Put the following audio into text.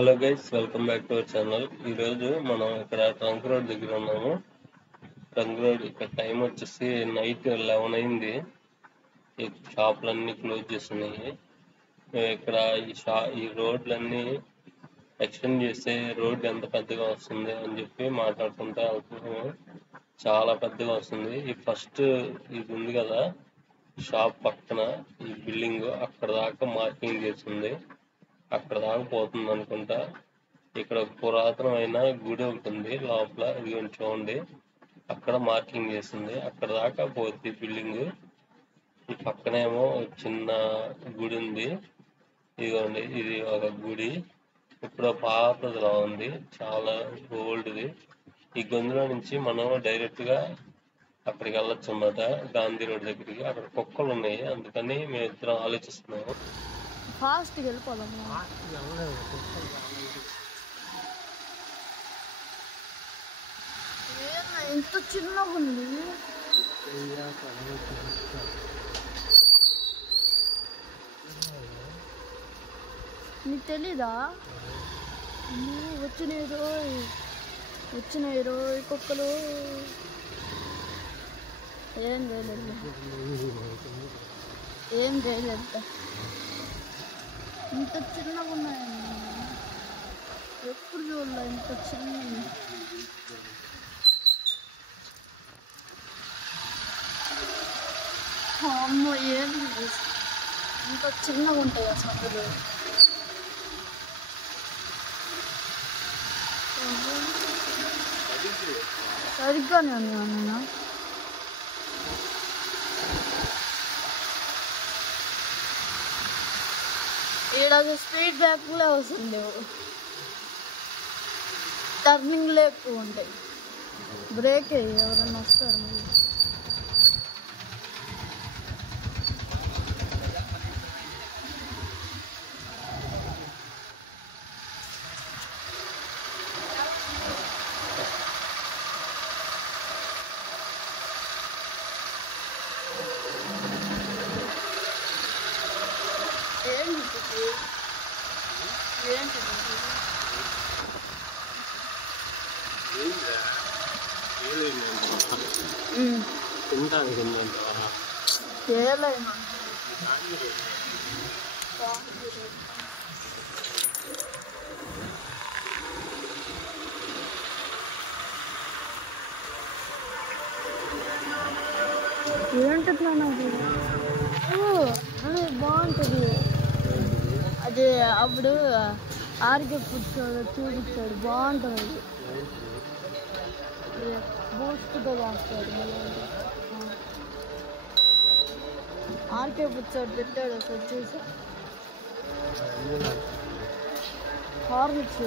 Hello guys, welcome back to our channel. ఈరోజు మనం ఇక్కడ ట్రంక్ రోడ్ దగ్గర ఉన్నాము. ట్రంక్ రోడ్ ఇక్కడ టైం వచ్చేసి నైట్ 11 అయింది. ఈ షాపులన్నీ క్లోజ్ చేస్తున్నాయి. ఇక్కడ ఈ రోడ్లన్నీ ఎక్స్టెండ్ చేస్తే రోడ్ ఎంత పెద్దగా వస్తుంది అని చెప్పి మాట్లాడుకుంటూ వెళ్తున్నాము. చాలా పెద్దగా వస్తుంది. ఈ ఫస్ట్ ఇది ఉంది కదా షాప్ పక్కన ఈ బిల్డింగ్, అక్కడ దాకా మార్కింగ్ చేస్తుంది. అక్కడ దాకా పోతుంది అనుకుంటా. ఇక్కడ పురాతనమైన గుడి ఒకటి ఉంది లోపల, ఇది చూడండి అక్కడ మార్కింగ్ చేస్తుంది. అక్కడ దాకా పోతుంది బిల్డింగ్. ఈ పక్కనేమో చిన్న గుడి ఉంది. ఇదిగోండి, ఇది ఒక గుడి. ఇప్పుడు పాతదిలా ఉంది, చాలా ఓల్డ్ది. ఈ గొంతులో నుంచి మనం డైరెక్ట్ గా అక్కడికి వెళ్ళొచ్చు అన్నమాట, గాంధీ రోడ్ దగ్గరికి. అక్కడ కుక్కలు ఉన్నాయి, అందుకని మేము ఇద్దరం ఆలోచిస్తున్నాము. ఫాస్ట్ వెళ్ళిపోదాము. ఎంత చిన్నగా ఉంది. నీకు తెలీదా? వచ్చినాయి రోయ్ కుక్కలు. ఏం చేయలేదు. ఇంత చిన్నగా ఉన్నాయండి, ఎప్పుడు చూడలే ఇంత చిన్న. అమ్మో, ఏంటి ఇంత చిన్నగా ఉంటాయి అసలు. సరిగ్గానే ఉన్నా నేను. ఇక్కడ స్పీడ్ బ్రేక్లే వస్తుంది, టర్నింగ్లే ఎక్కువ ఉంటాయి. బ్రేక్ ఎవరన్నా వస్తారు మళ్ళీ. ఏంటట్లా నాకు అదే బాగుంటుంది. అదే అప్పుడు ఆర్కే కూర్చోడు చూపించాడు, బాగుంటుంది. అది బూస్ట్గా చేస్తాడు. ఆర్కే కూర్చోడు పెట్టాడు అసలు చూసా. హార్లిక్స్